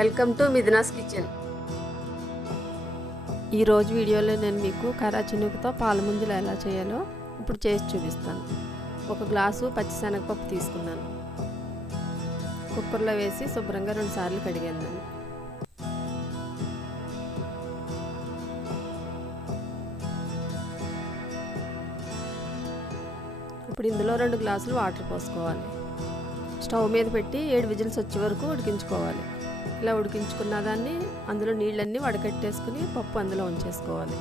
Welcome to Mithuna's kitchen. ఈరోజు వీడియోలో నేను మీకు కరాచినుకుతో పాల ముంజలు ఎలా చేయాలో ఇప్పుడు చేసి చూపిస్తాను. ఒక గ్లాసు పచ్చి శనగపప్పు తీసుకున్నాను. కుక్కర్లో వేసి శుభ్రంగా 2 సార్లు కడిగాను. ఇప్పుడు ఇందులో 2 గ్లాసులు వాటర్ పోసుకోవాలి. స్టవ్ మీద పెట్టి 7 విజిల్స్ వచ్చే వరకు ఉడికించుకోవాలి. ఇలా ఉడికించుకున్న దాన్ని అందులో నీళ్ళన్నీ వడకట్టేసుకుని పప్పు అందులో ఉంచేసుకోవాలి.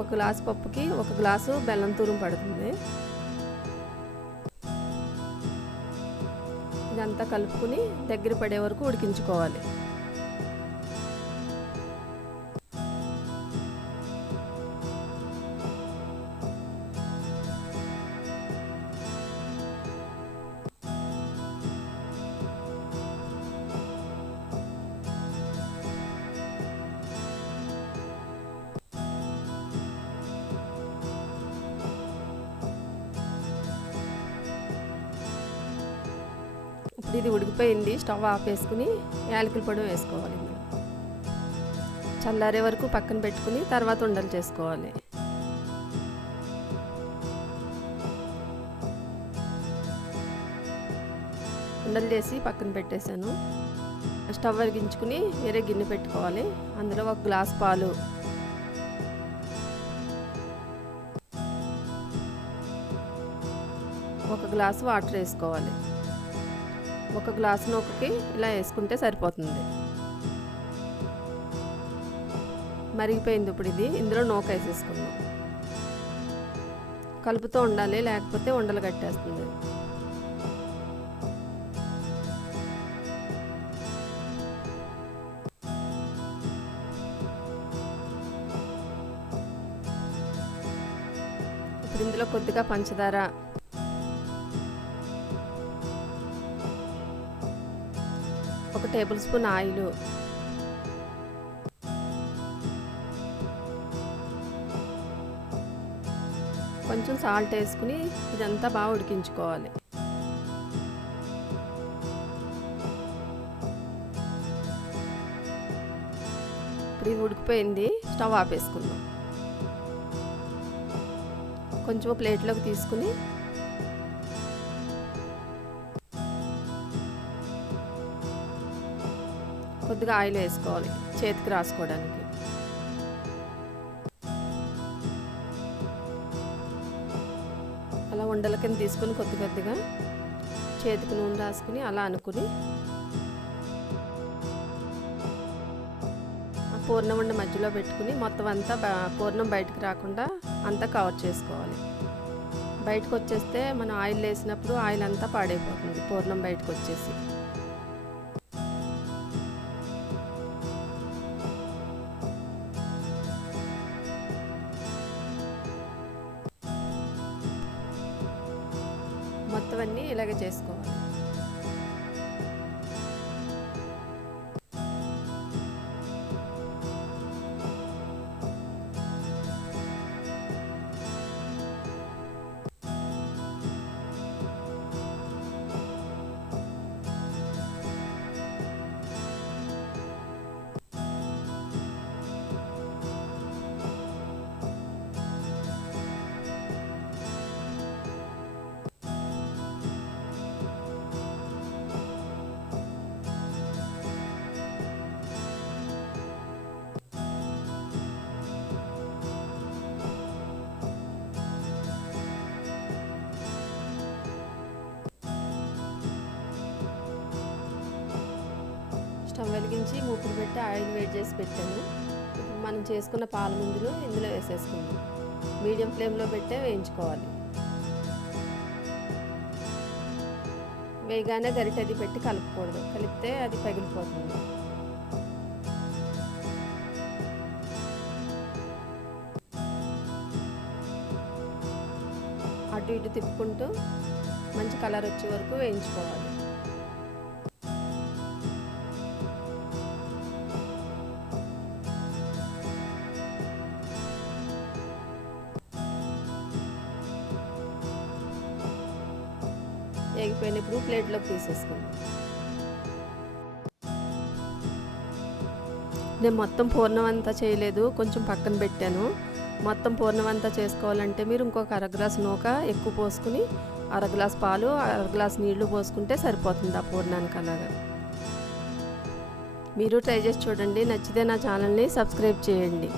1 గ్లాసు పప్పుకి 1 గ్లాసు బెల్లం తురుము పడుతుంది. ఇదంతా కలుపుకుని దగ్గర పడే వరకు ఉడికించుకోవాలి. ఇప్పుడు ఇది ఉడికిపోయింది. స్టవ్ ఆపేసుకుని యాలకుల పొడి వేసుకోవాలి. చల్లారే వరకు పక్కన పెట్టుకుని తర్వాత ఉండలు చేసుకోవాలి. ఉండలు చేసి పక్కన పెట్టేశాను. స్టవ్ వెలిగించుకుని వేరే గిన్నె పెట్టుకోవాలి. అందులో 1 గ్లాస్ పాలు, 1 గ్లాసు వాటర్ వేసుకోవాలి. 1 గ్లాసు నూకకి ఇలా వేసుకుంటే సరిపోతుంది. మరిగిపోయింది. ఇప్పుడు ఇది ఇందులో నూక వేసేసుకుందాం. కలుపుతూ ఉండాలి, లేకపోతే ఉండలు కట్టేస్తుంది. ఇప్పుడు ఇందులో కొద్దిగా పంచదార, 1 టేబుల్ స్పూన్ ఆయిల్, కొంచెం సాల్ట్ వేసుకుని ఇదంతా బాగా ఉడికించుకోవాలి. ఇప్పుడు ఇది ఉడికిపోయింది. స్టవ్ ఆపేసుకుందాం. కొంచెం ప్లేట్లోకి తీసుకుని కొద్దిగా ఆయిల్ వేసుకోవాలి చేతికి రాసుకోవడానికి. అలా ఉండల కింద తీసుకుని కొద్ది కొద్దిగా చేతికి నూనె రాసుకుని అలా అనుకుని ఆ పూర్ణం ఉండ మధ్యలో పెట్టుకుని మొత్తం అంతా పూర్ణం బయటకు రాకుండా అంతా కవర్ చేసుకోవాలి. బయటకు వచ్చేస్తే మనం ఆయిల్ వేసినప్పుడు ఆయిల్ అంతా పాడైపోతుంది పూర్ణం బయటకు వచ్చేసి. మొత్తం అన్నీ ఇలాగే చేసుకోవాలి. స్టవ్ వెలిగించి మూకుడు పెట్టి ఆయిల్ వేడి చేసి పెట్టాను. ఇప్పుడు మనం చేసుకున్న పాల ముంజలు ఇందులో వేసేసుకుందాం. మీడియం ఫ్లేమ్లో పెట్టే వేయించుకోవాలి. వేయగానే గరిటెది పెట్టి కలుపుకూడదు, కలిపితే అది పగిలిపోతుంది. అటు ఇటు తిప్పుకుంటూ మంచి కలర్ వచ్చే వరకు వేయించుకోవాలి. వేగిపోయినప్పుడు ప్లేట్లోకి తీసేసుకుందాం. నేను మొత్తం పూర్ణం అంతా చేయలేదు, కొంచెం పక్కన పెట్టాను. మొత్తం పూర్ణం అంతా చేసుకోవాలంటే మీరు ఇంకొక అర గ్లాసు నూక ఎక్కువ పోసుకుని అర గ్లాసు పాలు అర గ్లాసు నీళ్లు పోసుకుంటే సరిపోతుంది ఆ పూర్ణానికి. అలాగా మీరు ట్రై చేసి చూడండి. నచ్చితే నా ఛానల్ని సబ్స్క్రైబ్ చేయండి.